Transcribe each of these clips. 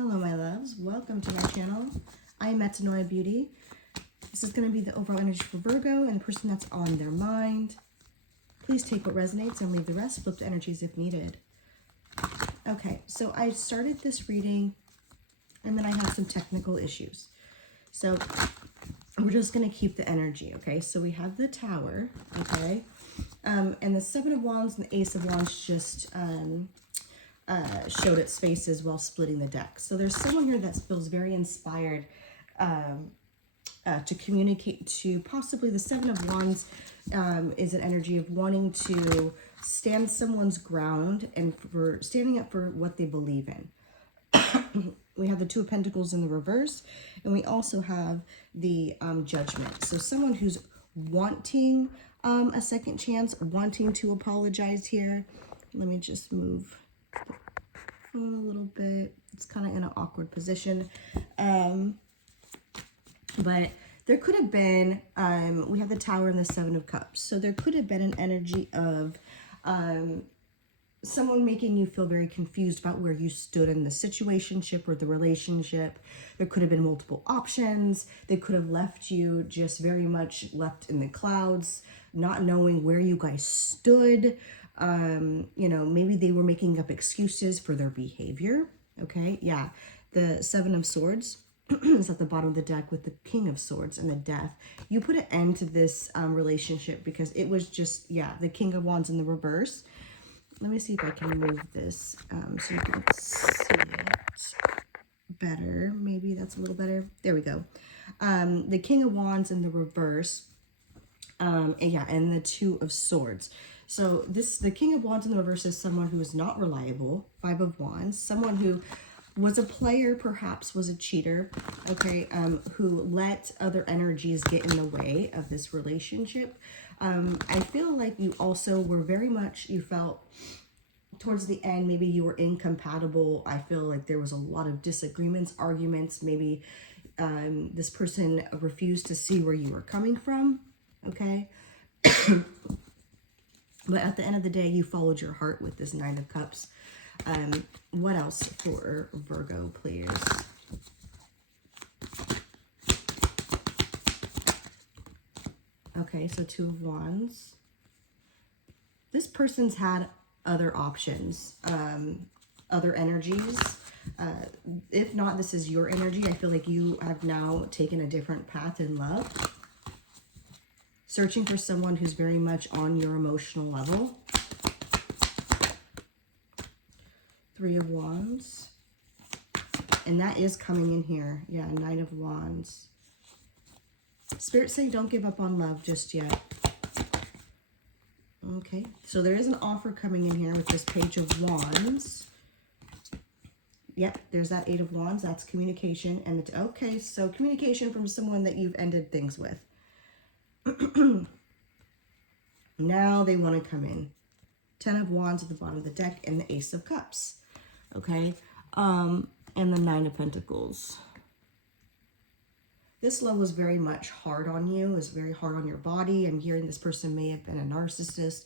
Hello, my loves. Welcome to my channel. I'm Metanoia Beauty. This is going to be the overall energy for Virgo and the person that's on their mind. Please take what resonates and leave the rest. Flip the energies if needed. Okay, so I started this reading and then I had some technical issues. So we're just going to keep the energy, okay? So we have the Tower, okay? And the Seven of Wands and the Ace of Wands just showed its faces while splitting the deck. So there's someone here that feels very inspired to communicate to possibly the Seven of Wands is an energy of wanting to stand someone's ground and for standing up for what they believe in. We have the Two of Pentacles in the reverse, and we also have the Judgment. So someone who's wanting a second chance, wanting to apologize here. Let me just move a little bit. It's kind of in an awkward position. But there could have been, we have the Tower and the Seven of Cups. So there could have been an energy of someone making you feel very confused about where you stood in the situationship or the relationship. There could have been multiple options. They could have left you just very much left in the clouds, not knowing where you guys stood. You know, maybe they were making up excuses for their behavior. Okay, yeah. The Seven of Swords is at the bottom of the deck with the King of Swords and the Death. You put an end to this relationship because it was just, yeah, the King of Wands in the reverse. Let me see if I can move this so you can see it better. Maybe that's a little better. There we go. The King of Wands in the reverse. And yeah, and the Two of Swords. So the King of Wands in the reverse is someone who is not reliable. Five of Wands. Someone who was a player, perhaps was a cheater, okay, who let other energies get in the way of this relationship. I feel like you also were very much, you felt towards the end, maybe you were incompatible. I feel like there was a lot of disagreements, arguments. Maybe this person refused to see where you were coming from, okay? But at the end of the day, you followed your heart with this Nine of Cups. What else for Virgo, please? Okay, so Two of Wands. This person's had other options, other energies. If not, this is your energy. I feel like you have now taken a different path in love. Searching for someone who's very much on your emotional level. Three of Wands. And that is coming in here. Yeah, Knight of Wands. Spirit saying don't give up on love just yet. Okay, so there is an offer coming in here with this Page of Wands. Yep, there's that Eight of Wands. That's communication. And okay, so communication from someone that you've ended things with. Now they want to come in. Ten of Wands at the bottom of the deck and the Ace of Cups. Okay, and the Nine of Pentacles. This love was very much hard on you. It was very hard on your body. I'm hearing this person may have been a narcissist.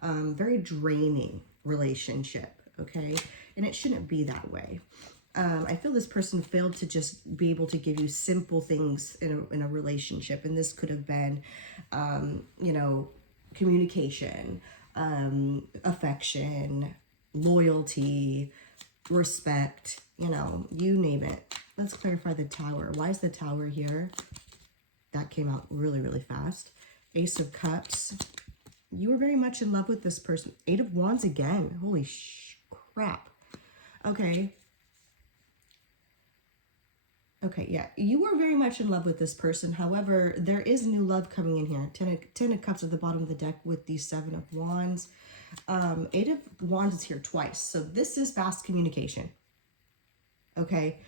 Very draining relationship, okay? And it shouldn't be that way. I feel this person failed to just be able to give you simple things in a relationship. And this could have been, you know, communication, affection, loyalty, respect, you know, you name it. Let's clarify the Tower. Why is the Tower here? That came out really, really fast. Ace of Cups. You were very much in love with this person. Eight of Wands again. Holy crap. Okay. Okay, yeah. You were very much in love with this person. However, there is new love coming in here. Ten of Cups at the bottom of the deck with the Seven of Wands. Eight of Wands is here twice. So this is fast communication. Okay.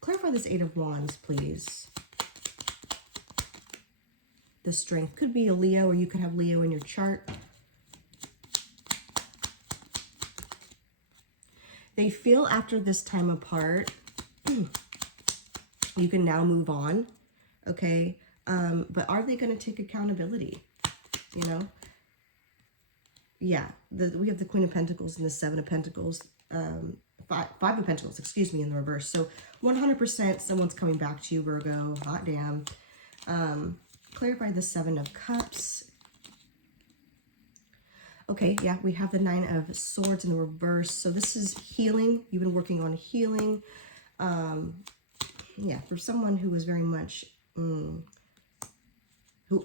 Clarify this Eight of Wands, please. The Strength could be a Leo, or you could have Leo in your chart. They feel after this time apart, you can now move on, okay? But are they going to take accountability? You know? yeah, we have the Queen of Pentacles and the Seven of Pentacles, Five of Pentacles, excuse me, in the reverse. So 100% someone's coming back to you, Virgo. Hot damn. Clarify the Seven of Cups. Okay, yeah, we have the Nine of Swords in the reverse. So this is healing. You've been working on healing. Yeah, for someone who was very much, who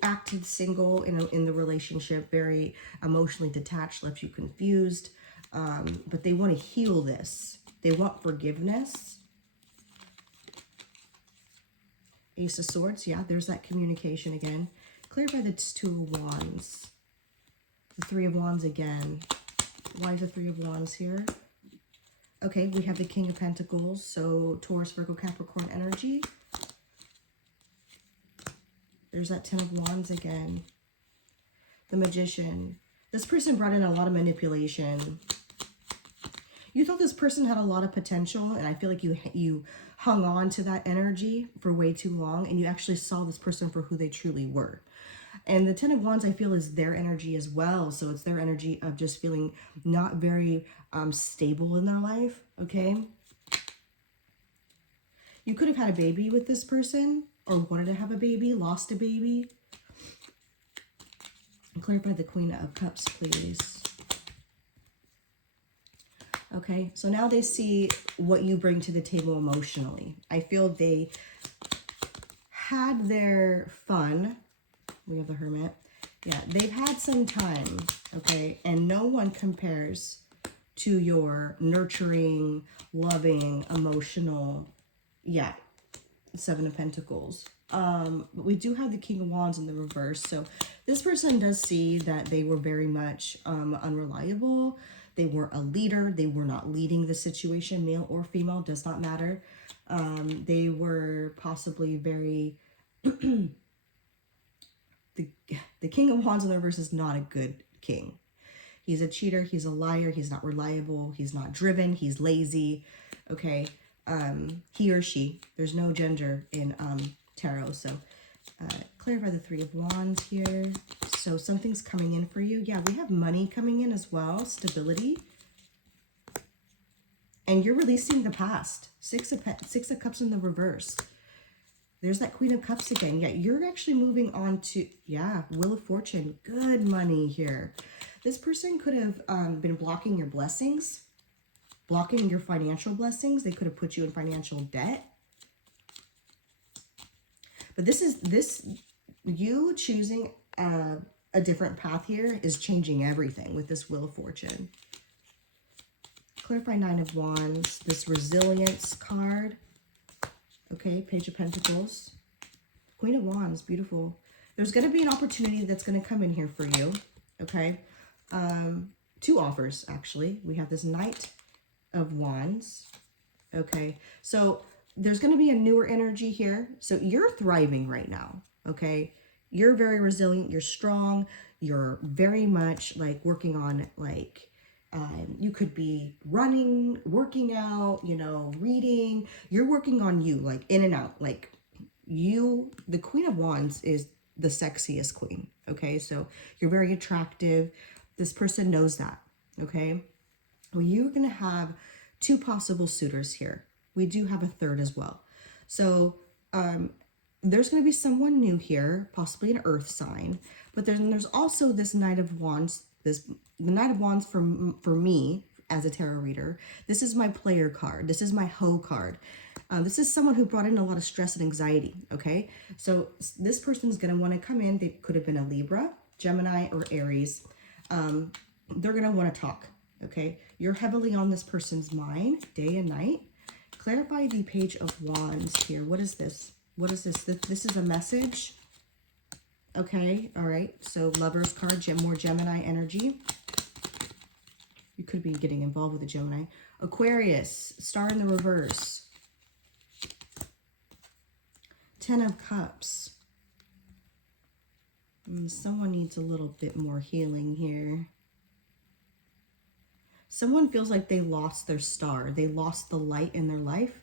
acted single in the relationship, very emotionally detached, left you confused. But they want to heal this. They want forgiveness. Ace of Swords, yeah, there's that communication again. Clarify the Two of Wands. The Three of Wands again. Why is the Three of Wands here? Okay, we have the King of Pentacles, so Taurus, Virgo, Capricorn energy. There's that Ten of Wands again. The Magician. This person brought in a lot of manipulation. You thought this person had a lot of potential, and I feel like you hung on to that energy for way too long, and you actually saw this person for who they truly were. And the Ten of Wands, I feel, is their energy as well. So it's their energy of just feeling not very stable in their life, okay? You could have had a baby with this person, or wanted to have a baby, lost a baby. Clarify the Queen of Cups, please. Okay, so now they see what you bring to the table emotionally. I feel they had their fun. We have the Hermit. Yeah, they've had some time, okay? And no one compares to your nurturing, loving, emotional, yeah, Seven of Pentacles. But we do have the King of Wands in the reverse. So this person does see that they were very much unreliable. They weren't a leader. They were not leading the situation, male or female, does not matter. They were possibly very... The King of Wands in the reverse is not a good king. He's a cheater. He's a liar. He's not reliable. He's not driven. He's lazy. Okay. He or she. There's no gender in tarot. So clarify the Three of Wands here. So something's coming in for you. Yeah, we have money coming in as well. Stability. And you're releasing the past. Six of Cups in the reverse. There's that Queen of Cups again. Yeah, you're actually moving on to, yeah, Wheel of Fortune. Good money here. This person could have been blocking your blessings, blocking your financial blessings. They could have put you in financial debt. But you choosing a different path here is changing everything with this Wheel of Fortune. Clarify Nine of Wands, this Resilience card. Okay, Page of Pentacles. Queen of Wands, beautiful. There's going to be an opportunity that's going to come in here for you, okay? Two offers, actually. We have this Knight of Wands, okay? So there's going to be a newer energy here. So you're thriving right now, okay? You're very resilient. You're strong. You're very much, like, working on, like... you could be running, working out, you know, reading. You're working on you, like in and out. Like you, the Queen of Wands is the sexiest queen. Okay, so you're very attractive. This person knows that. Okay, well, you're gonna have two possible suitors here. We do have a third as well. So there's gonna be someone new here, possibly an earth sign. But there's also this Knight of Wands. The Knight of Wands for me as a tarot reader, this is my player card. This is my hoe card. This is someone who brought in a lot of stress and anxiety, okay? So this person's going to want to come in. They could have been a Libra, Gemini, or Aries. They're going to want to talk, okay? You're heavily on this person's mind day and night. Clarify the Page of Wands here. What is this? What is this? This is a message. Okay, all right. So Lover's card, more Gemini energy. You could be getting involved with a Gemini. Aquarius, Star in the reverse. Ten of Cups. Someone needs a little bit more healing here. Someone feels like they lost their star. They lost the light in their life.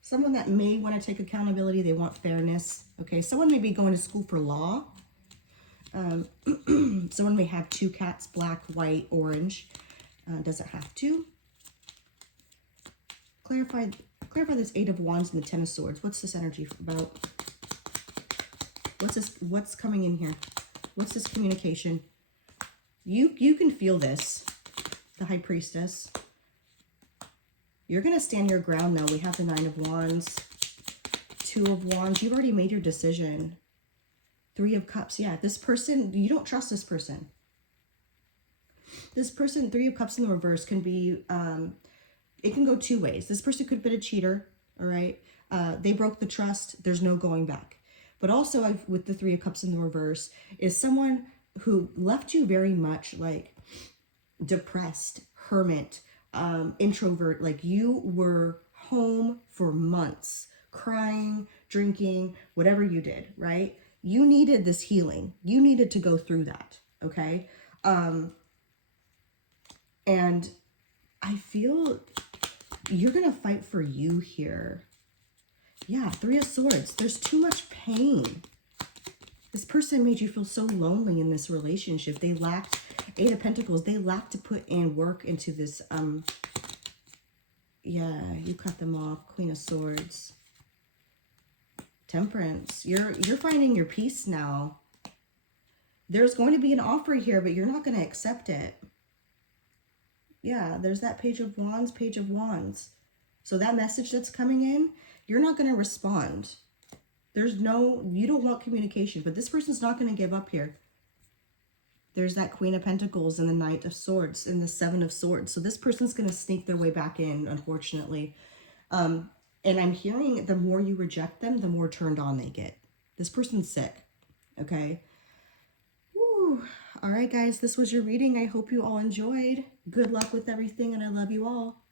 Someone that may want to take accountability. They want fairness. Okay, someone may be going to school for law. Someone may have two cats, black, white, orange. Doesn't have to. Clarify this Eight of Wands and the Ten of Swords. What's this energy about? What's this? What's coming in here? What's this communication? You can feel this. The High Priestess. You're going to stand your ground now. We have the Nine of Wands. Two of Wands. You've already made your decision. Three of Cups. Yeah, this person, you don't trust this person. This person, Three of Cups in the reverse, can be, it can go two ways. This person could have been a cheater, all right? They broke the trust. There's no going back. But also, with the Three of Cups in the reverse, is someone who left you very much like depressed, hermit, introvert. Like you were home for months, crying, drinking, whatever you did, right? You needed this healing. You needed to go through that, okay? And I feel you're going to fight for you here. Yeah, Three of Swords. There's too much pain. This person made you feel so lonely in this relationship. They lacked, Eight of Pentacles, they lacked to put in work into this, yeah, you cut them off. Queen of Swords. Temperance. You're finding your peace now. There's going to be an offer here, but you're not going to accept it. Yeah, there's that Page of Wands, Page of Wands. So that message that's coming in, you're not going to respond. There's no, you don't want communication, but this person's not going to give up here. There's that Queen of Pentacles and the Knight of Swords and the Seven of Swords. So this person's going to sneak their way back in, unfortunately. And I'm hearing the more you reject them, the more turned on they get. This person's sick, okay? Whew. All right, guys, this was your reading. I hope you all enjoyed. Good luck with everything, and I love you all.